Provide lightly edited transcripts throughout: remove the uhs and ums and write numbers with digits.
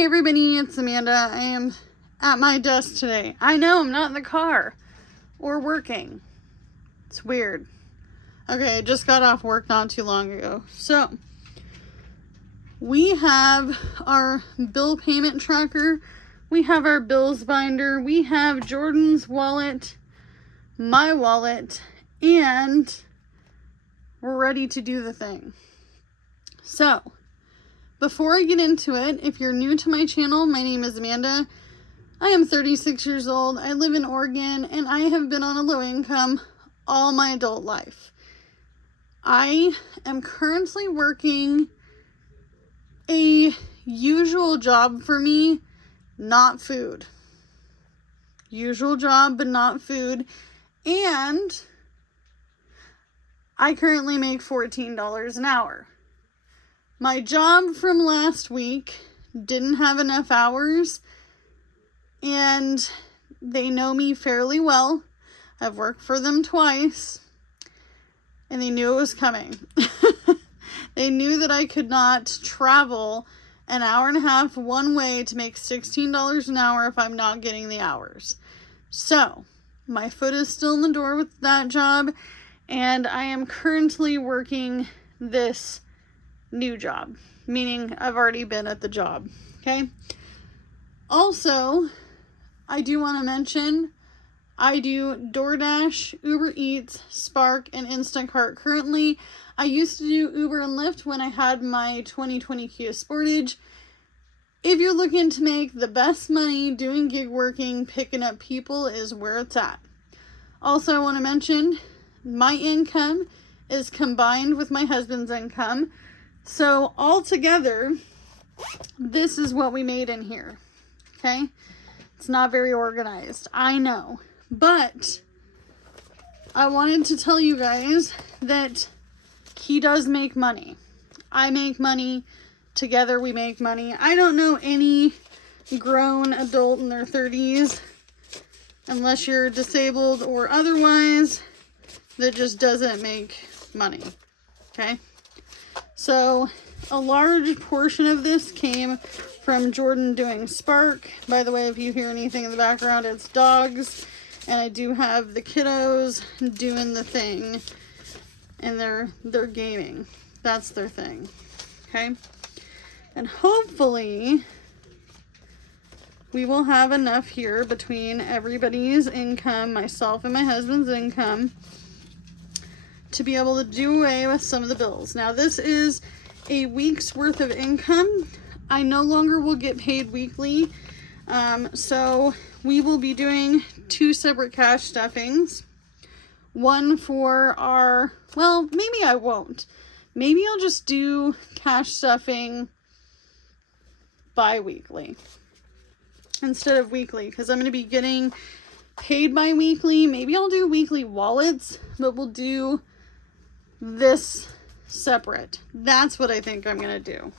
Hey everybody, it's Amanda. I am at my desk today. I know I'm not in the car or working. It's weird. Okay, I just got off work not too long ago. So, we have our bill payment tracker. We have our bills binder. We have Jordan's wallet, my wallet, and we're ready to do the thing. So, before I get into it, if you're new to my channel, my name is Amanda. I am 36 years old. I live in Oregon, and I have been on a low income all my adult life. I am currently working a usual job for me, not food. Usual job, but not food. And I currently make $14 an hour. My job from last week didn't have enough hours, and they know me fairly well. I've worked for them twice, and they knew it was coming. They knew that I could not travel an hour and a half one way to make $16 an hour if I'm not getting the hours. So, my foot is still in the door with that job, and I am currently working this new job, meaning I've already been at the job. Okay. Also, I do want to mention I do DoorDash, Uber Eats, Spark, and Instacart currently. I used to do Uber and Lyft when I had my 2020 Kia Sportage. If you're looking to make the best money doing gig working, picking up people is where it's at. Also, I want to mention my income is combined with my husband's income. So altogether, this is what we made in here, okay? It's not very organized, I know, but I wanted to tell you guys that he does make money. I make money. Together we make money. I don't know any grown adult in their 30s, unless you're disabled or otherwise, that just doesn't make money, okay? So, a large portion of this came from Jordan doing Spark. By the way, if you hear anything in the background, it's dogs. And I do have the kiddos doing the thing. And they're gaming. That's their thing. Okay? And hopefully, we will have enough here between everybody's income, myself and my husband's income, to be able to do away with some of the bills. Now, this is a week's worth of income. I no longer will get paid weekly. So we will be doing 2 separate cash stuffings. One for our, well, maybe I won't. Maybe I'll just do cash stuffing bi-weekly instead of weekly, because I'm going to be getting paid bi-weekly. Maybe I'll do weekly wallets, but we'll do this separate. That's what I think I'm going to do.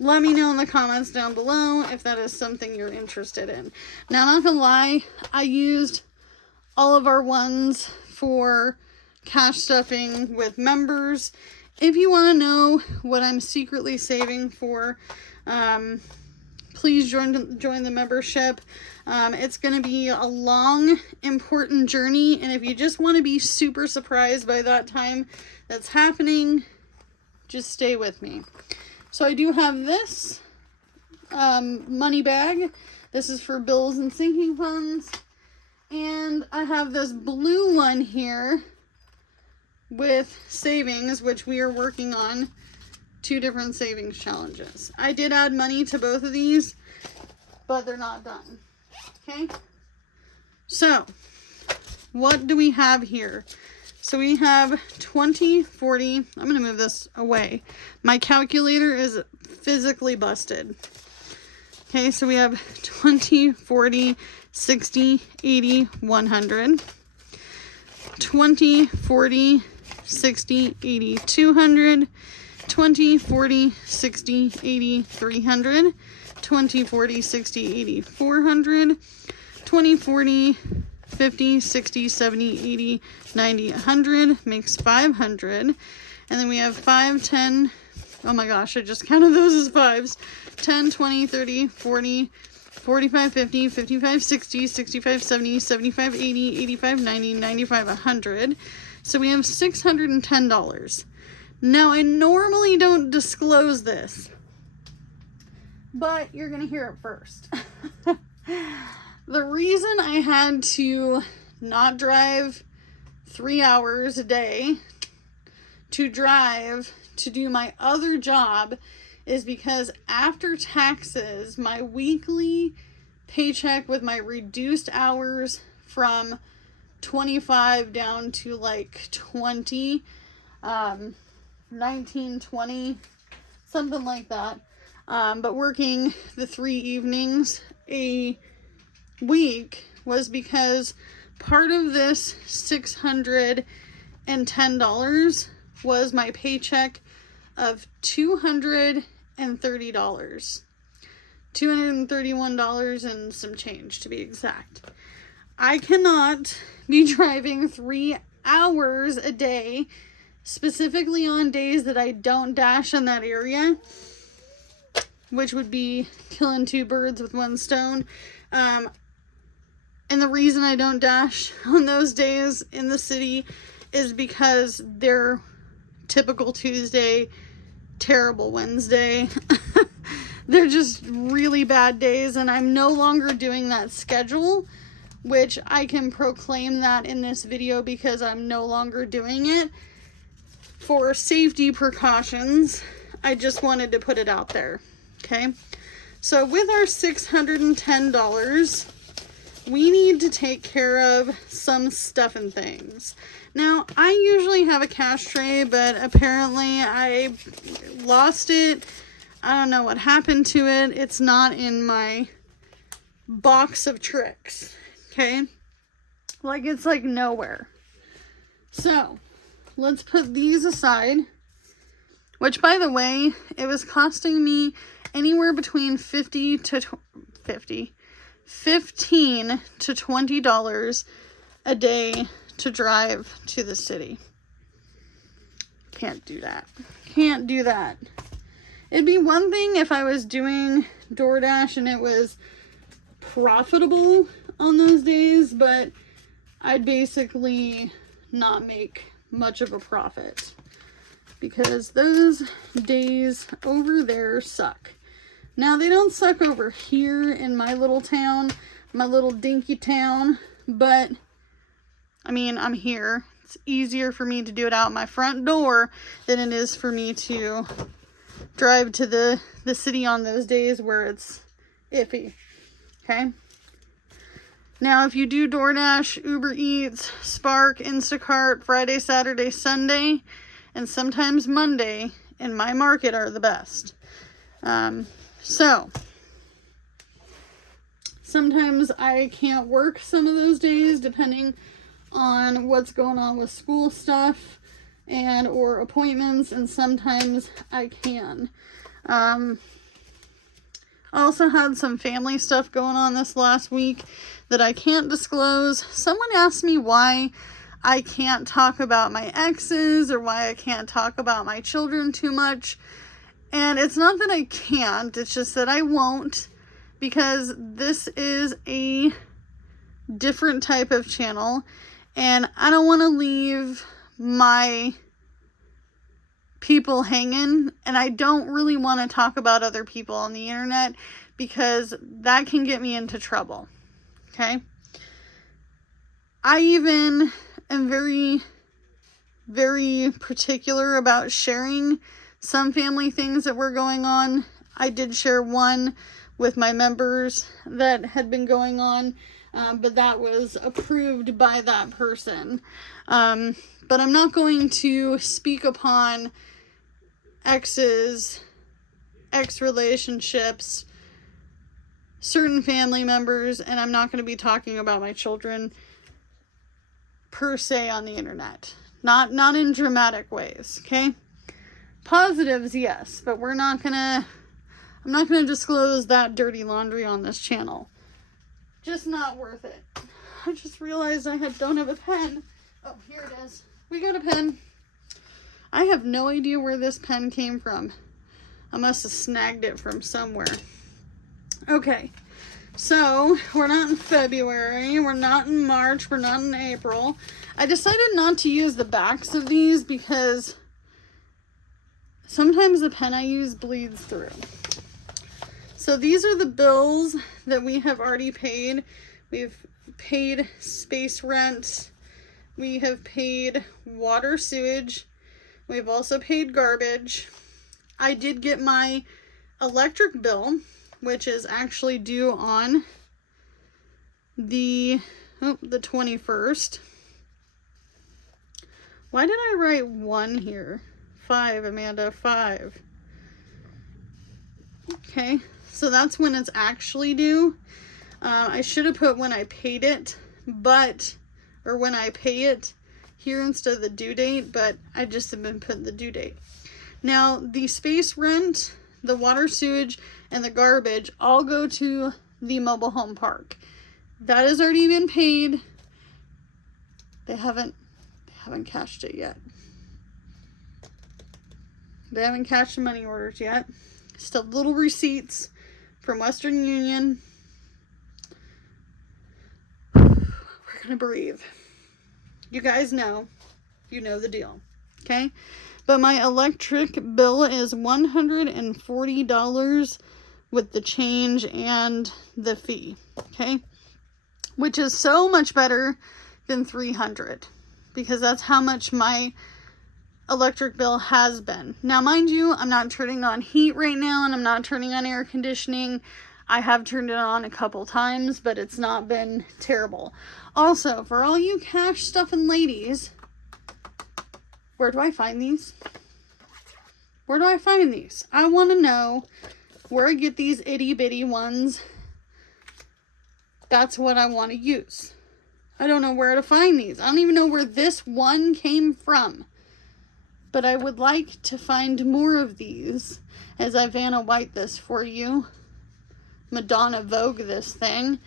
Let me know in the comments down below if that is something you're interested in. Now, I'm not going to lie, I used all of our ones for cash stuffing with members. If you want to know what I'm secretly saving for, please join the membership. It's going to be a long, important journey, and if you just want to be super surprised by that time that's happening, just stay with me. So I do have this money bag. This is for bills and sinking funds. And I have this blue one here with savings, which we are working on 2 different savings challenges. I did add money to both of these, but they're not done. Okay? So, what do we have here? So we have 20, 40. I'm going to move this away. My calculator is physically busted. Okay, so we have 20, 40, 60, 80, 100. 20, 40, 60, 80, 200. 20, 40, 60, 80, 300. 20, 40, 60, 80, 400. 20, 40, 50, 60, 70, 80, 90, 100 makes 500. And then we have 5, 10, Oh my gosh, I just counted those as fives. 10, 20, 30, 40, 45, 50, 55, 60, 65, 70, 75, 80, 85, 90, 95, 100. So we have $610. Now, I normally don't disclose this, but you're going to hear it first. The reason I had to not drive 3 hours a day to drive to do my other job is because after taxes, my weekly paycheck with my reduced hours from 25 down to like 20, 19, 20, something like that. But working the 3 evenings a week was because part of this $610 was my paycheck of $230. $231 and some change, to be exact. I cannot be driving 3 hours a day, specifically on days that I don't dash in that area, which would be killing 2 birds with 1 stone. And the reason I don't dash on those days in the city is because they're typical Tuesday, terrible Wednesday. They're just really bad days, and I'm no longer doing that schedule, which I can proclaim that in this video because I'm no longer doing it. For safety precautions, I just wanted to put it out there, okay? So with our $610, we need to take care of some stuff and things. Now, I usually have a cash tray, but apparently I lost it. I don't know what happened to it. It's not in my box of tricks, okay? Like, it's like nowhere. So, let's put these aside, which, by the way, it was costing me anywhere between $15 to $20 a day to drive to the city. Can't do that. Can't do that. It'd be one thing if I was doing DoorDash and it was profitable on those days, but I'd basically not make much of a profit because those days over there suck. Now, they don't suck over here in my little town, my little dinky town, but I mean, I'm here. It's easier for me to do it out my front door than it is for me to drive to the city on those days where it's iffy, okay? Now, if you do DoorDash, Uber Eats, Spark, Instacart, Friday, Saturday, Sunday, and sometimes Monday in my market are the best. So, sometimes I can't work some of those days depending on what's going on with school stuff and or appointments, and sometimes I can. I also had some family stuff going on this last week that I can't disclose. Someone asked me why I can't talk about my exes or why I can't talk about my children too much. And it's not that I can't, it's just that I won't, because this is a different type of channel, and I don't want to leave my people hanging, and I don't really want to talk about other people on the internet because that can get me into trouble, okay? I even am very, very particular about sharing some family things that were going on. I did share one with my members that had been going on, but that was approved by that person. But I'm not going to speak upon exes, ex-relationships, certain family members, and I'm not going to be talking about my children per se on the internet. Not in dramatic ways, okay? Positives, yes, but I'm not gonna disclose that dirty laundry on this channel. Just not worth it. I just realized I don't have a pen. Oh, here it is. We got a pen. I have no idea where this pen came from. I must have snagged it from somewhere. Okay, so we're not in February, we're not in March, we're not in April. I decided not to use the backs of these because sometimes the pen I use bleeds through. So these are the bills that we have already paid. We've paid space rent. We have paid water, sewage. We've also paid garbage. I did get my electric bill, which is actually due on the 21st. Why did I write 1 here? 5, Amanda, 5. Okay, so that's when it's actually due. I should have put when I paid it, or when I pay it here instead of the due date, but I just have been putting the due date. Now, the space rent, the water, sewage, and the garbage all go to the mobile home park. That has already been paid. They haven't cashed it yet. They haven't cashed the money orders yet. Still little receipts from Western Union. We're gonna breathe. You guys know. You know the deal. Okay? But my electric bill is $140 with the change and the fee. Okay? Which is so much better than $300. Because that's how much my electric bill has been. Now, mind you, I'm not turning on heat right now, and I'm not turning on air conditioning. I have turned it on a couple times, but it's not been terrible. Also, for all you cash stuffing ladies, where do I find these? Where do I find these? I want to know where I get these itty bitty ones. That's what I want to use. I don't know where to find these. I don't even know where this one came from. But I would like to find more of these as I Vanna White this for you. Madonna Vogue this thing.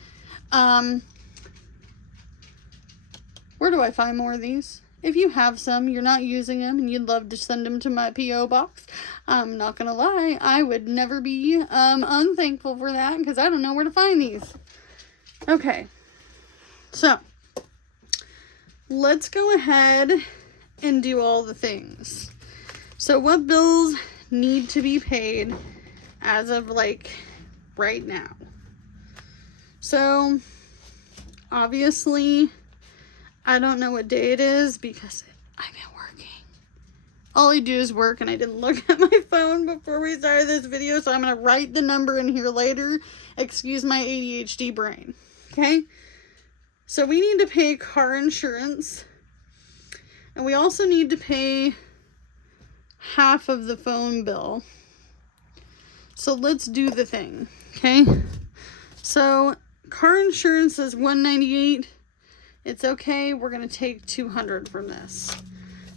Where do I find more of these? If you have some, you're not using them, and you'd love to send them to my P.O. box, I'm not gonna lie, I would never be unthankful for that, because I don't know where to find these. Okay, so let's go ahead and do all the things. So what bills need to be paid as of like right now? So obviously I don't know what day it is because I've been working. All I do is work, and I didn't look at my phone before we started this video, so I'm going to write the number in here later. Excuse my ADHD brain. Okay? So we need to pay car insurance, and we also need to pay half of the phone bill. So let's do the thing. Okay? So car insurance is $198. It's okay. We're going to take $200 from this.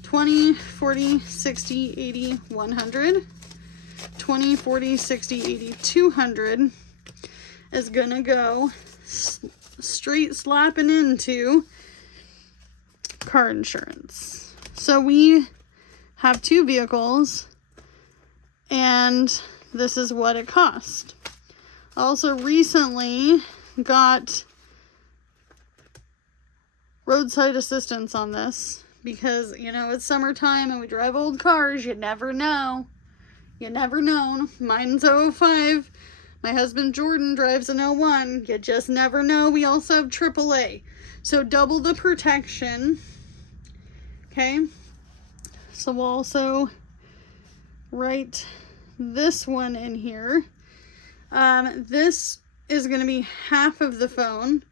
20, 40, 60, 80, 100. 20, 40, 60, 80, 200 is going to go straight slapping into car insurance. So we have 2 vehicles, and this is what it cost. Also recently got roadside assistance on this because, you know, it's summertime and we drive old cars. You never know. You never know. Mine's a 05. My husband Jordan drives an 01. You just never know. We also have AAA. So double the protection. Okay. So we'll also write this one in here. This is going to be half of the phone.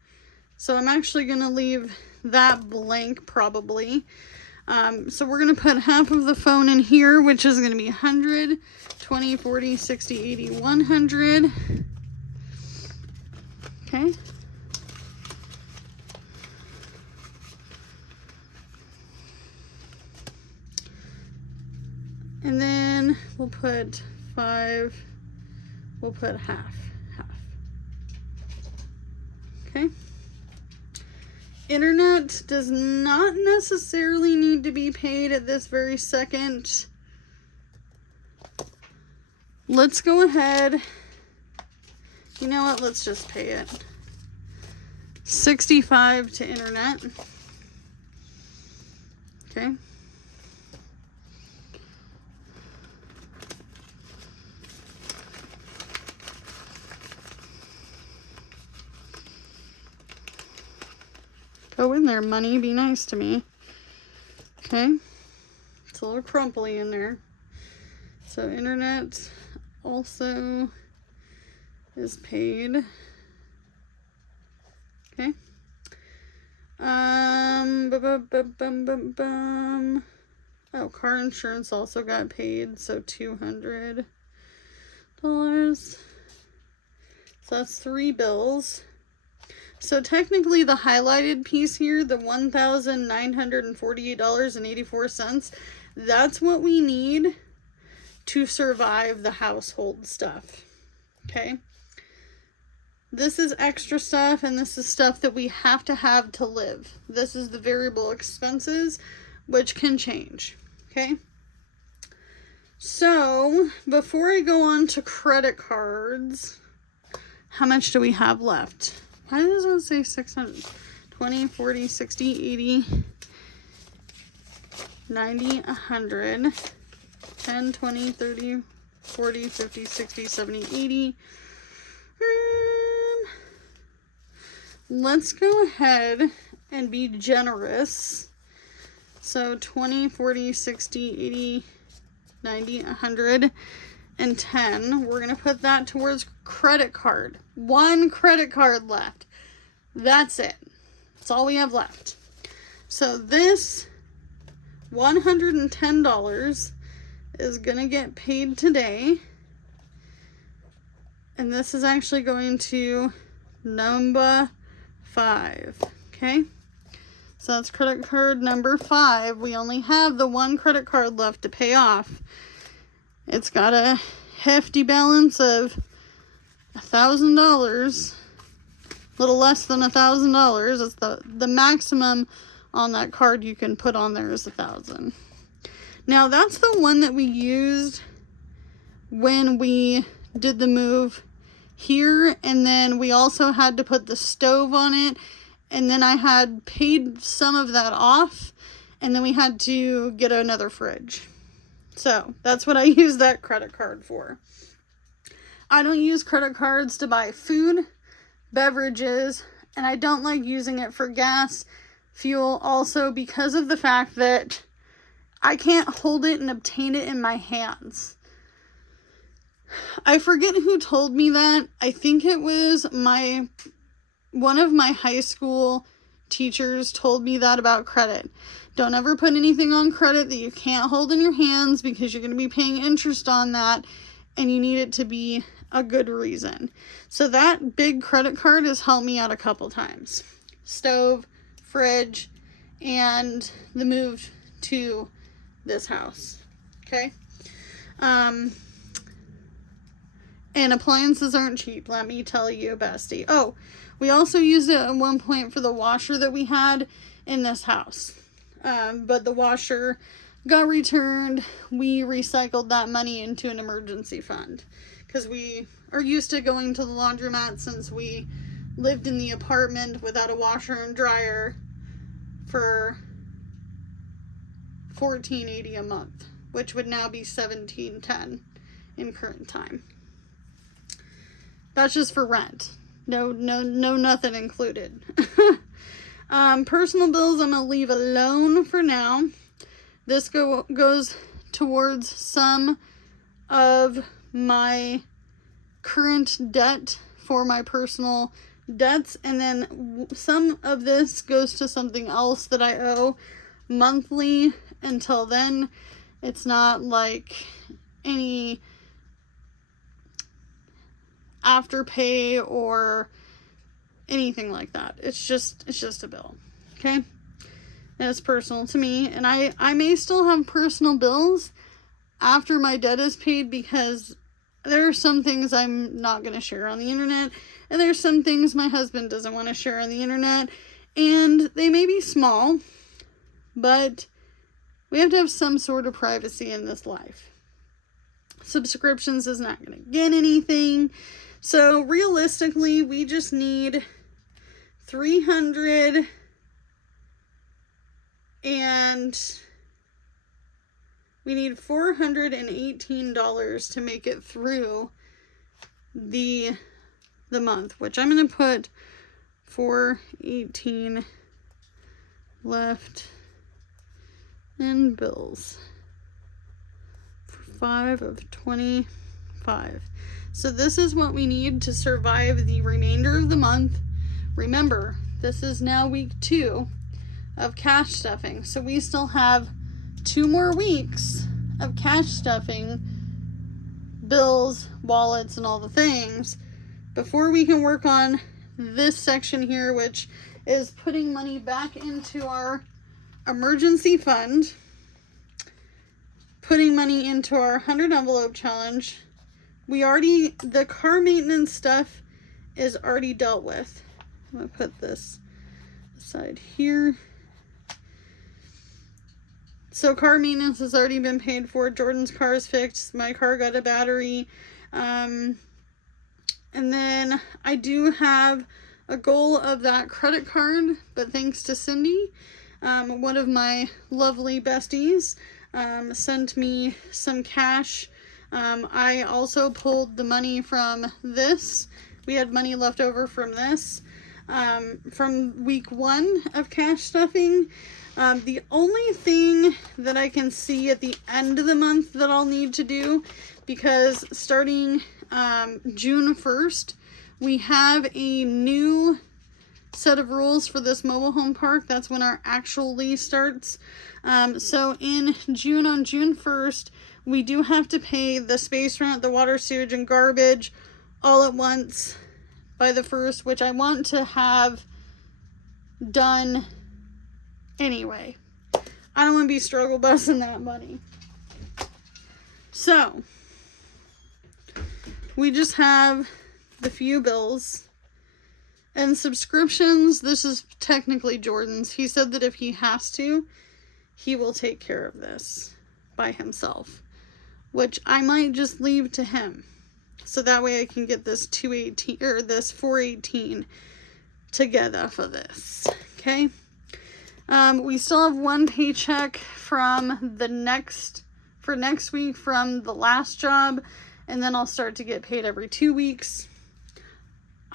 So I'm actually going to leave that blank probably. So we're going to put half of the phone in here, which is going to be 100, 20, 40, 60, 80, 100. Okay. And then we'll put 5, we'll put half. Okay. Internet does not necessarily need to be paid at this very second. let's go ahead. You know what? Let's just pay it. $65 to internet. Okay. Go in there, money. Be nice to me. Okay. It's a little crumply in there. So internet also is paid. Okay. Oh, car insurance also got paid, so $200. So that's 3 bills. So technically the highlighted piece here, the $1,948.84, that's what we need to survive the household stuff. Okay? This is extra stuff, and this is stuff that we have to live. This is the variable expenses, which can change. Okay? So, before I go on to credit cards, how much do we have left? Why does it say 600? 20, 40, 60, 80, 90, 100, 10, 20, 30, 40, 50, 60, 70, 80. Let's go ahead and be generous. So 20, 40, 60, 80, 90, 100, and 10. We're going to put that towards credit card. 1 credit card left. That's it. That's all we have left. So this $110 is going to get paid today. And this is actually going to number 5. Okay? So that's credit card number 5. We only have the 1 credit card left to pay off. It's got a hefty balance of $1,000. A little less than $1,000. It's the maximum on that card you can put on there is $1,000. Now that's the one that we used when we did the move here, and then we also had to put the stove on it, and then I had paid some of that off, and then we had to get another fridge. So that's what I use that credit card for. I don't use credit cards to buy food, beverages, and I don't like using it for gas, fuel, also because of the fact that I can't hold it and obtain it in my hands. I forget who told me that. I think it was one of my high school teachers told me that about credit. Don't ever put anything on credit that you can't hold in your hands, because you're going to be paying interest on that, and you need it to be a good reason. So that big credit card has helped me out a couple times. Stove, fridge, and the move to this house. Okay? And appliances aren't cheap, let me tell you, bestie. Oh, we also used it at one point for the washer that we had in this house. But the washer got returned. We recycled that money into an emergency fund, because we are used to going to the laundromat since we lived in the apartment without a washer and dryer for $14.80 a month, which would now be $17.10 in current time. That's just for rent. No, nothing included. Personal bills I'm going to leave alone for now. This goes towards some of my current debt for my personal debts, and then some of this goes to something else that I owe monthly. Until then, it's not like any afterpay or anything like that. It's just a bill. Okay? And it's personal to me, and I may still have personal bills after my debt is paid, because there are some things I'm not going to share on the internet, and there's some things my husband doesn't want to share on the internet, and they may be small, but we have to have some sort of privacy in this life. Subscriptions is not going to get anything. So realistically, we just need $300 and we need $418 to make it through the month, which I'm going to put $418 left in bills for 5 of 25. So this is what we need to survive the remainder of the month. Remember, this is now week 2 of cash stuffing. So we still have 2 more weeks of cash stuffing, bills, wallets, and all the things before we can work on this section here, which is putting money back into our emergency fund, putting money into our 100 envelope challenge. The car maintenance stuff is already dealt with. I'm going to put this aside here. So car maintenance has already been paid for. Jordan's car is fixed. My car got a battery. And then I do have a goal of that credit card, but thanks to Cindy, one of my lovely besties, sent me some cash. I also pulled the money from this. We had money left over from this, from week 1 of cash stuffing. The only thing that I can see at the end of the month that I'll need to do, because starting June 1st, we have a new set of rules for this mobile home park. That's when our actual lease starts. So in June, on June 1st, we do have to pay the space rent, the water, sewage, and garbage all at once by the 1st, which I want to have done anyway. I don't want to be struggle busing that money. So we just have the few bills and subscriptions. This is technically Jordan's. He said that if he has to, he will take care of this by himself, which I might just leave to him. So that way I can get this 218 or this 418 together for this. Okay. We still have 1 paycheck from for next week from the last job, and then I'll start to get paid every 2 weeks.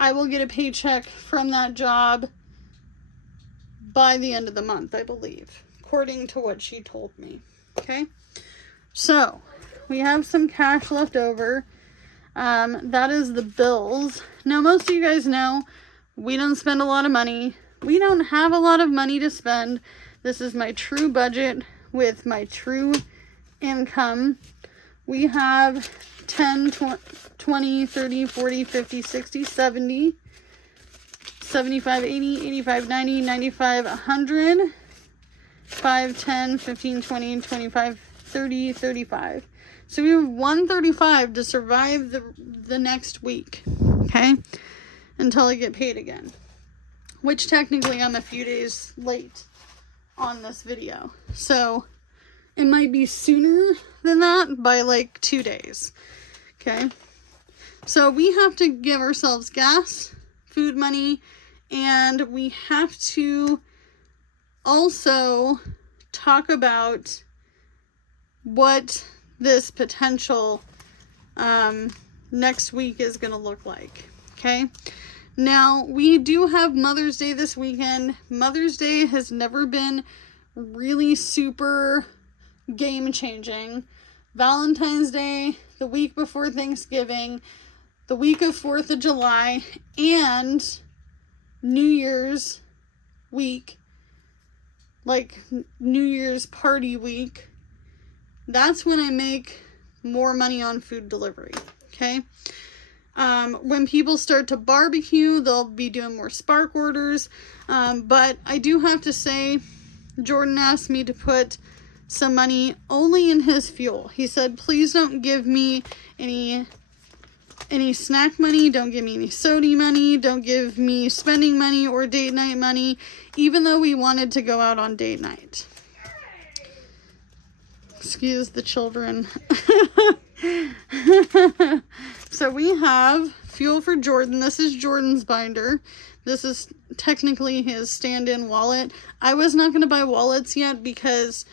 I will get a paycheck from that job by the end of the month, I believe, according to what she told me. Okay, so we have some cash left over. That is the bills. Now, most of you guys know we don't spend a lot of money. We don't have a lot of money to spend. This is my true budget with my true income. We have 10, 20, 30, 40, 50, 60, 70, 75, 80, 85, 90, 95, 100, 5, 10, 15, 20, 25, 30, 35. So we have 135 to survive the next week, okay? Until I get paid again. Which technically I'm a few days late on this video. So it might be sooner than that by like 2 days. Okay. So we have to give ourselves gas, food money, and we have to also talk about what this potential next week is going to look like. Okay. Now, we do have Mother's Day this weekend. Mother's Day has never been really super game-changing. Valentine's Day, the week before Thanksgiving, the week of 4th of July, and New Year's week, like New Year's party week, that's when I make more money on food delivery, okay? When people start to barbecue, they'll be doing more Spark orders. But I do have to say, Jordan asked me to put some money only in his fuel. He said, please don't give me any snack money. Don't give me any soda money. Don't give me spending money or date night money, even though we wanted to go out on date night. Excuse the children. So we have fuel for Jordan. This is Jordan's binder. This is technically his stand-in wallet. I was not going to buy wallets yet because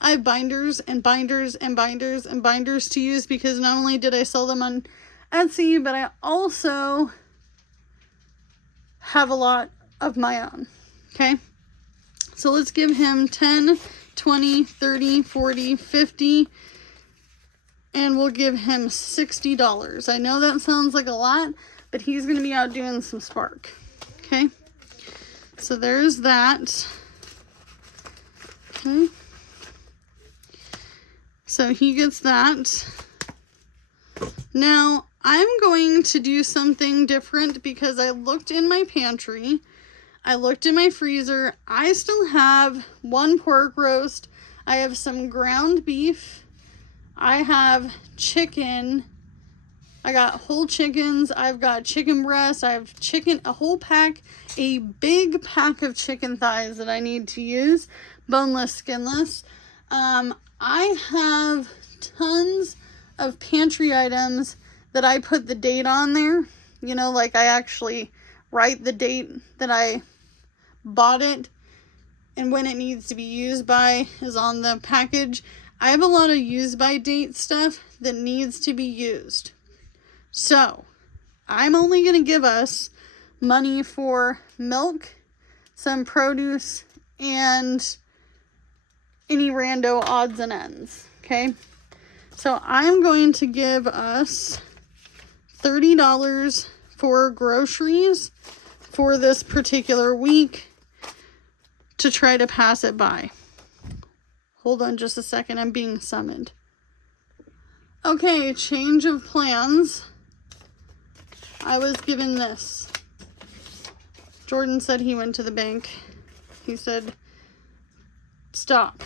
I have binders and binders and binders and binders to use, because not only did I sell them on Etsy, but I also have a lot of my own. Okay, so let's give him 10, 20, 30, 40, 50, and we'll give him $60. I know that sounds like a lot, but he's going to be out doing some Spark. Okay, so there's that. Okay, so he gets that. Now, I'm going to do something different because I looked in my pantry. I looked in my freezer. I still have one pork roast. I have some ground beef. I have chicken. I got whole chickens. I've got chicken breasts. I have chicken, a whole pack, a big pack of chicken thighs that I need to use. Boneless, skinless. I have tons of pantry items that I put the date on there. You know, like I actually write the date that I bought it and when it needs to be used by is on the package. I have a lot of use by date stuff that needs to be used. So, I'm only going to give us money for milk, some produce, and any rando odds and ends. Okay? So, I'm going to give us $30 for groceries for this particular week to try to pass it by. Hold on just a second. I'm being summoned. Okay, change of plans. I was given this. Jordan said he went to the bank. He said, stop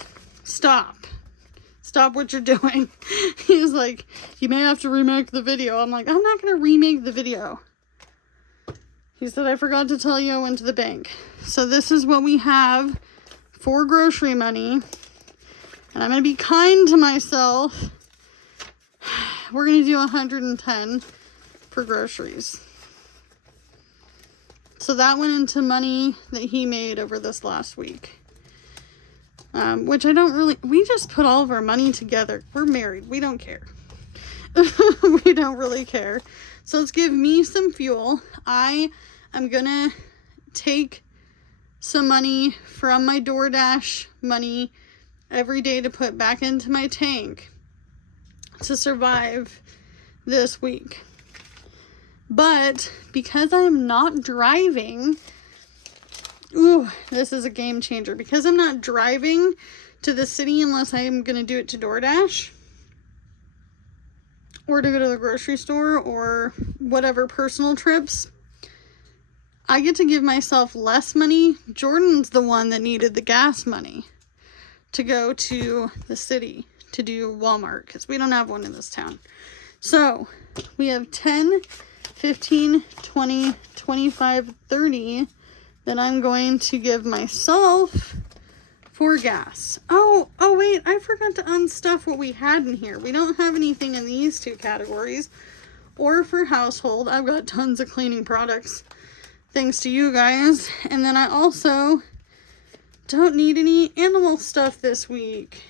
what you're doing. He was like, you may have to remake the video. I'm like, I'm not going to remake the video. He said, I forgot to tell you I went to the bank. So this is what we have for grocery money. And I'm going to be kind to myself. We're going to do 110 for groceries. So that went into money that he made over this last week. Which I don't really, we just put all of our money together. We're married. We don't care. We don't really care. So let's give me some fuel. I am going to take some money from my DoorDash money every day to put back into my tank to survive this week. But because I'm not driving, ooh, this is a game changer. Because I'm not driving to the city unless I'm going to do it to DoorDash or to go to the grocery store or whatever personal trips, I get to give myself less money. Jordan's the one that needed the gas money to go to the city to do Walmart because we don't have one in this town. So we have 10, 15, 20, 25, 30 that I'm going to give myself for gas. Oh, wait, I forgot to unstuff what we had in here. We don't have anything in these two categories or for household. I've got tons of cleaning products thanks to you guys. And then I also don't need any animal stuff this week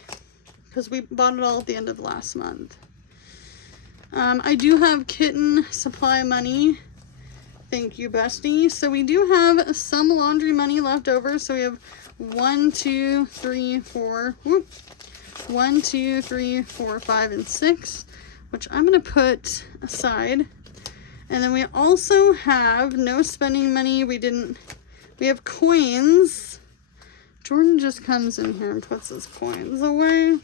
because we bought it all at the end of last month. I do have kitten supply money. Thank you, bestie. So we do have some laundry money left over. So we have 1, 2, 3, 4, 1, 2, 3, 4, 5, and 6, which I'm going to put aside. And then we also have no spending money. We have coins. Jordan just comes in here and puts his coins away.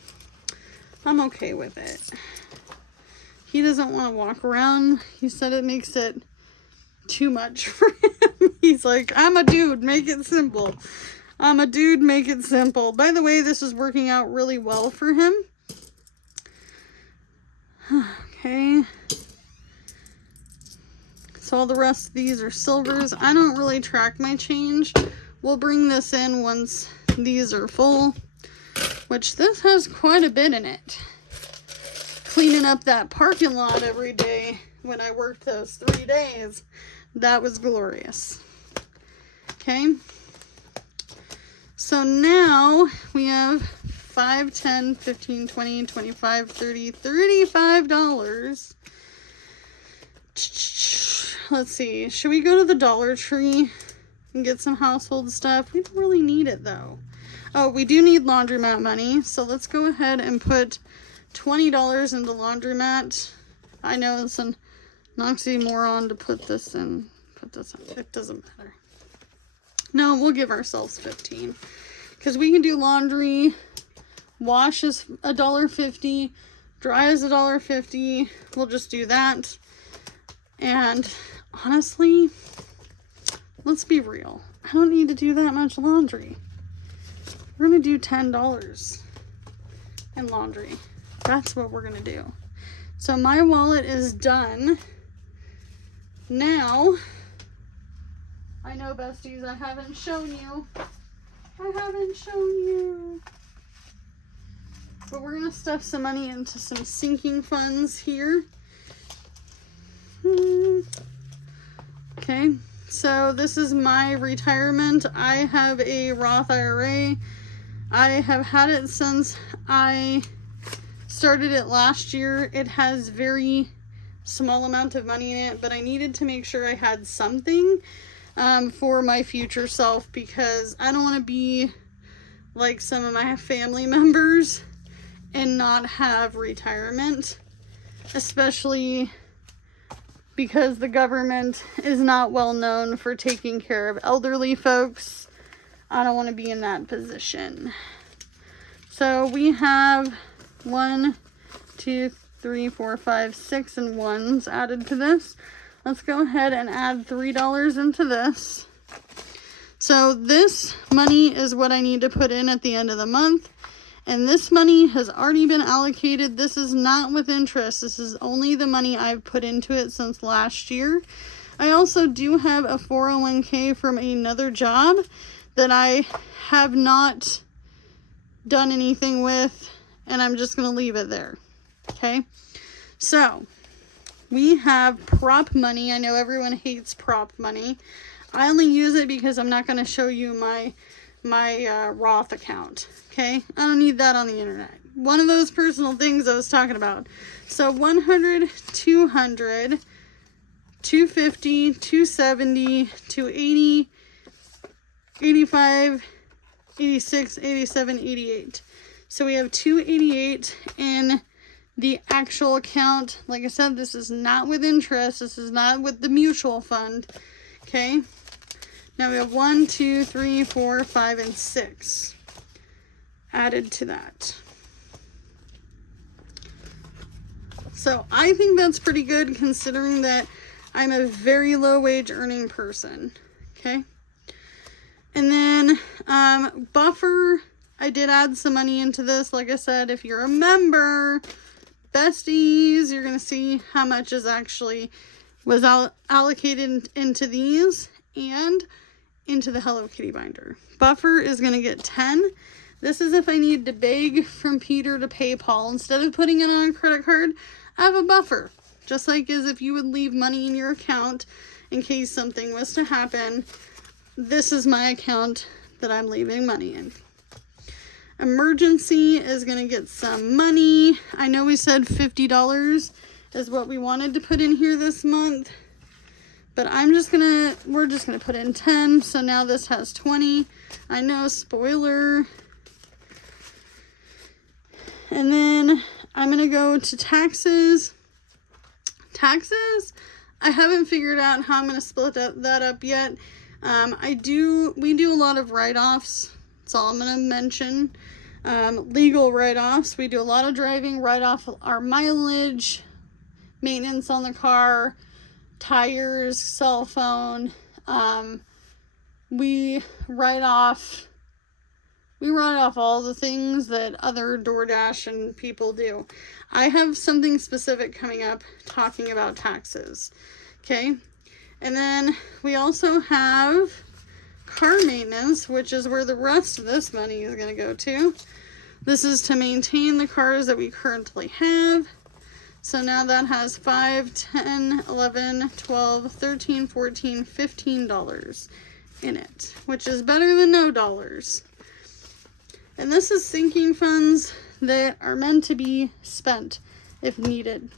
I'm okay with it. He doesn't want to walk around. He said it makes it too much for him. He's like, I'm a dude, make it simple. I'm a dude, make it simple. By the way, this is working out really well for him. Okay. So all the rest of these are silvers. I don't really track my change. We'll bring this in once these are full, which this has quite a bit in it. cleaning up that parking lot every day when I worked those 3 days. That was glorious. Okay. So now we have $5, $10, $15, $20, $25, $30, $35. Let's see. Should we go to the Dollar Tree and get some household stuff? We don't really need it though. Oh, we do need laundromat money. So let's go ahead and put $20 into laundromat. I know it's an oxymoron to put this in. It doesn't matter. No, we'll give ourselves 15 because we can do laundry. Wash is $1.50. Dry is $1.50. We'll just do that. And honestly, let's be real. I don't need to do that much laundry. We're going to do $10 in laundry. That's what we're going to do. So my wallet is done. Now, I know, besties, I haven't shown you. But we're going to stuff some money into some sinking funds here. Okay, so this is my retirement. I have a Roth IRA. I have had it since I started it last year. It has very small amount of money in it, but I needed to make sure I had something for my future self, because I don't want to be like some of my family members and not have retirement, especially because the government is not well known for taking care of elderly folks. I don't want to be in that position. So we have 1, 2, 3, 4, 5, 6 and ones added to this. Let's go ahead and add $3 into this. So this money is what I need to put in at the end of the month. And this money has already been allocated. This is not with interest. This is only the money I've put into it since last year. I also do have a 401k from another job that I have not done anything with, and I'm just going to leave it there. Okay. So we have prop money. I know everyone hates prop money. I only use it because I'm not going to show you my Roth account. Okay, I don't need that on the internet. One of those personal things I was talking about. So 100, 200, 250, 270, 280, 85, 86, 87, 88. So we have 288 in the actual account. Like I said, this is not with interest. This is not with the mutual fund. Okay. Now we have 1, 2, 3, 4, 5, and 6 added to that. So I think that's pretty good considering that I'm a very low wage earning person. Okay. And then buffer, I did add some money into this. Like I said, if you're a member, besties, you're going to see how much is actually was allocated into these and into the Hello Kitty binder. Buffer is going to get 10. This is if I need to beg from Peter to pay Paul. Instead of putting it on a credit card, I have a buffer. Just like as if you would leave money in your account in case something was to happen. This is my account that I'm leaving money in. Emergency is going to get some money. I know we said $50 is what we wanted to put in here this month. But we're just going to put in 10. So now this has 20. I know, spoiler. And then I'm going to go to taxes. Taxes, I haven't figured out how I'm going to split that up yet. We do a lot of write-offs. That's all I'm going to mention. Legal write-offs. We do a lot of driving, write-off our mileage, maintenance on the car, tires, cell phone. We write off all the things that other DoorDash and people do. I have something specific coming up talking about taxes. Okay. And then we also have car maintenance, which is where the rest of this money is going to go to. This is to maintain the cars that we currently have. So now that has $5, $10, $11, $12, $13, $14, $15 in it, which is better than no dollars. And this is sinking funds that are meant to be spent if needed.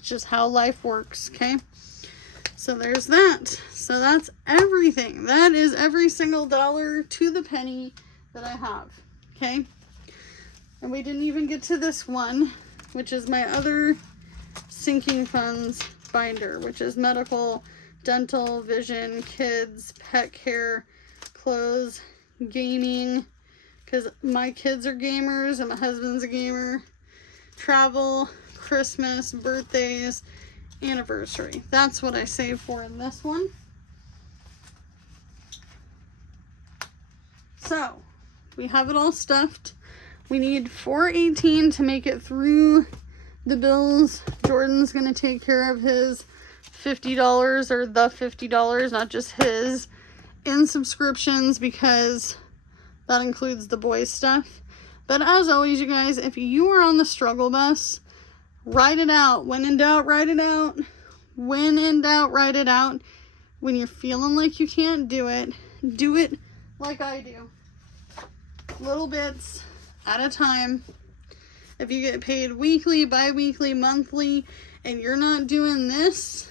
It's just how life works, okay? So there's that. So that's everything. That is every single dollar to the penny that I have, okay? And we didn't even get to this one, which is my other sinking funds binder, which is medical, dental, vision, kids, pet care, clothes, gaming, because my kids are gamers and my husband's a gamer, travel, Christmas, birthdays, anniversary. That's what I save for in this one. So we have it all stuffed. We need $418 to make it through the bills. Jordan's gonna take care of his $50, or the $50, not just his, in subscriptions, because that includes the boys' stuff. But as always, you guys, if you are on the struggle bus, write it out. When in doubt, write it out. When in doubt, write it out. When you're feeling like you can't do it like I do. Little bits at a time. If you get paid weekly, bi-weekly, monthly, and you're not doing this,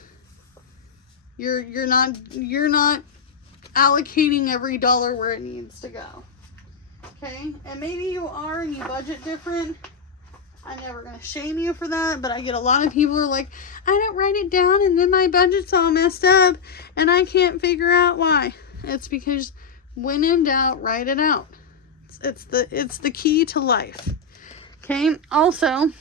you're not allocating every dollar where it needs to go. Okay? And maybe you are and you budget different. I'm never going to shame you for that, but I get a lot of people who are like, I don't write it down and then my budget's all messed up and I can't figure out why. It's because when in doubt, write it out. It's the key to life. Okay? Also,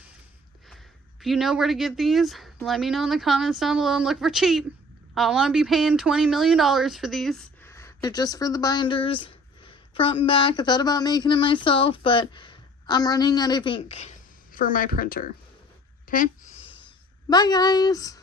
if you know where to get these, let me know in the comments down below. I'm looking for cheap. I don't want to be paying $20 million for these. They're just for the binders, front and back. I thought about making them myself, but I'm running out of ink for my printer. Okay? Bye, guys.